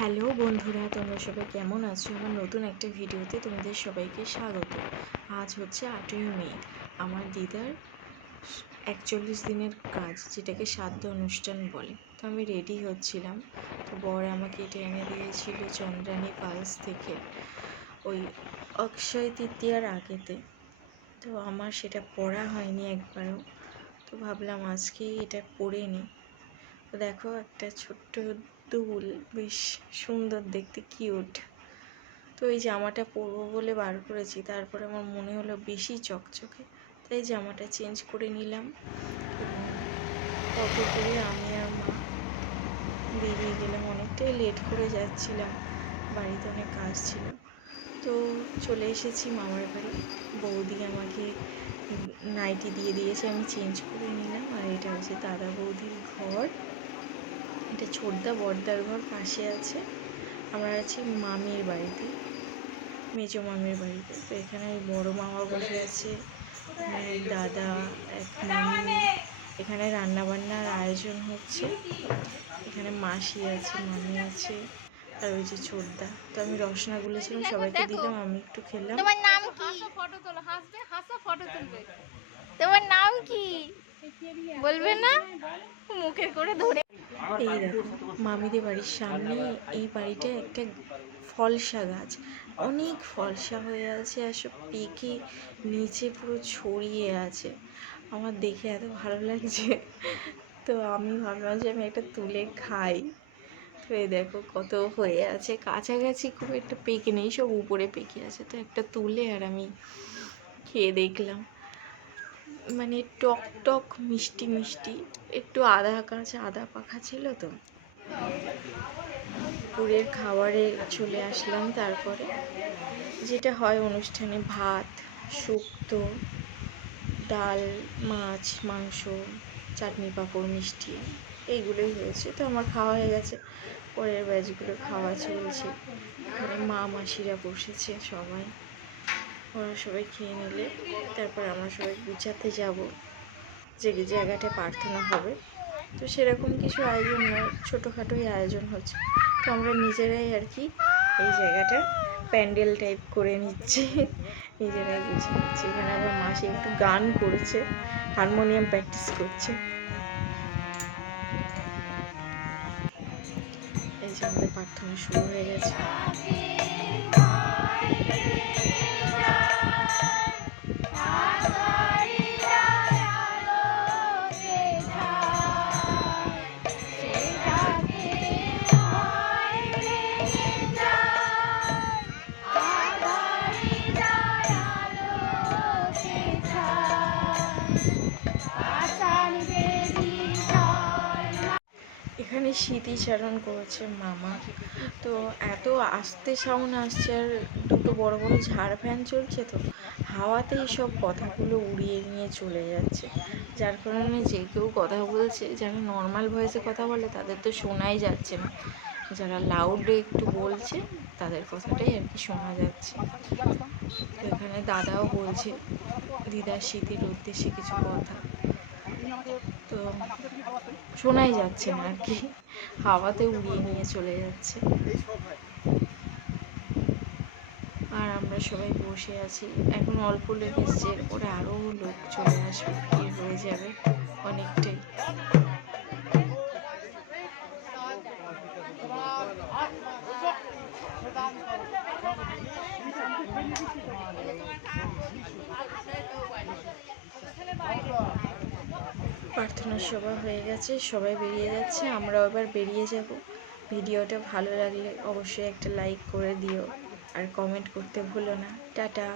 Hello বন্ধুরা, তোমরা সবাই কেমন আছো? আমার নতুন একটা ভিডিওতে তোমাদের সবাইকে স্বাগত। আজ হচ্ছে আটই মে। আমার দিদার একচল্লিশ দিনের কাজ, যেটাকে শ্রাদ্ধ অনুষ্ঠান বলে। তো আমি রেডি হচ্ছিলাম। তো বর আমাকে এটা এনে দিয়েছিল চন্দ্রানী পালস থেকে ওই অক্ষয় তৃতীয়ার আগেতে। তো আমার সেটা পড়া হয়নি একবারও। তো ভাবলাম আজকেই এটা পরে নিই। তো দেখো একটা ছোট্ট দুল বেশ সুন্দর দেখতে কিউট তো এই জামাটা পরবো বলে বার করেছি, তারপরে আমার মনে হলো বেশি চকচকে, তাই জামাটা চেঞ্জ করে নিলাম। কত করে আমি আর মা বেরিয়ে গেলাম, অনেকটাই লেট করে যাচ্ছিলাম, বাড়িতে অনেক কাজ ছিল। তো চলে এসেছি মামার বাড়ি, বৌদি আমাকে নাইটি দিয়ে দিয়েছে, আমি চেঞ্জ করে নিলাম, আর এটা হচ্ছে দাদা বৌদির ঘর। ছোটদা বড়দার ঘর পাশে আছে। আমরা আছি মামির বাড়িতে মেজো মামির বাড়িতে। তো এখানে ওই বড় মামা বসে আছে দাদা এক মামি। এখানে রান্নাবান্নার আয়োজন হচ্ছে। এখানে মাসি আছে মামি আছে আর ওই যে ছোটদা। তো আমি রসনা গুলেছিলাম সবাইকে দিলাম আমি একটু খেলাম। তোমার নাম কি? ফটো তোলো হাসবে হাসা ফটো তুলবে। তোমার নাম কি? বলবে না? মুখে করে ধরে এই দেখো মামিদের বাড়ির সামনে এই বাড়িটা একটা ফলসা গাছ। অনেক ফলসা হয়ে আছে আর সব পেকে নিচে পুরো ছড়িয়ে আছে। আমার দেখে এত ভালো লাগছে। তো আমি ভাবলাম যে আমি একটা তুলে খাই। তো এই দেখো কত হয়ে আছে। কাছাকাছি খুব একটা পেকে নেই সব উপরে পেকে আছে। তো একটা তুলে আর আমি খেয়ে দেখলাম। মানে টক টক মিষ্টি মিষ্টি। একটু আদা কাঁচা, আদা পাখা ছিল তো। পুরের খাবারে চলে আসলাম তারপরে। যেটা হয় অনুষ্ঠানে ভাত, শুক্তো, ডাল, মাছ, মাংস, চাটনি পাঁপড়, মিষ্টি, এইগুলোই হয়েছে। তো আমার খাওয়া হয়ে গেছে। পরের ব্যাচগুলো খাওয়া চলছে। এখানে মা, মাসিরা বসেছে সবাই। ওরা সবাই খেয়ে নিলে, তারপর আমরা সবাই গুছাতে যাব। যে জায়গাটা প্রার্থনা হবে। তো সেরকম কিছু আয়োজন নয়, ছোটোখাটোই আয়োজন হচ্ছে। তো আমরা নিজেরাই আর কি এই জায়গাটা প্যান্ডেল টাইপ করে নিচ্ছি। নিজেরাই গুছিয়ে নিচ্ছি। এখানে আবার মাসি একটু গান করছে, হারমোনিয়াম প্র্যাকটিস করছে। এই যে আমাদের প্রার্থনা শুরু হয়ে গেছে। এখানে স্মৃতিচারণ করেছে মামা। তো এত আস্তে সাউন্ড আসছে আর দুটো বড় বড় ঝাড় ফ্যান চলছে তো, হাওয়াতেই সব কথাগুলো উড়িয়ে নিয়ে চলে যাচ্ছে। যার কারণে যে কেউ কথা বলছে যারা নর্মাল ভয়েসে কথা বলে, তাদের তো শোনাই যাচ্ছে না। যারা লাউডে একটু বলছে, তাদের কথাটাই আর কি শোনা যাচ্ছে। এখানে দাদাও বলছে দিদার স্মৃতির উদ্দেশ্যে কিছু কথা। তো শোনাই যাচ্ছে না আর কি। হাওয়াতে উড়িয়ে নিয়ে চলে যাচ্ছে। আর আমরা সবাই বসে আছি। এখন অল্প লোক এসছে এরপরে আরও লোক চলে আসবে, ভিড় হয়ে যাবে অনেকটাই। প্রার্থনা সভা হয়ে গেছে, সবাই বেরিয়ে যাচ্ছে, আমরাও এবার বেরিয়ে যাব। ভিডিওটা ভালো লাগলে অবশ্যই একটা লাইক করে দিও, আর কমেন্ট করতে ভুলো না। টাটা!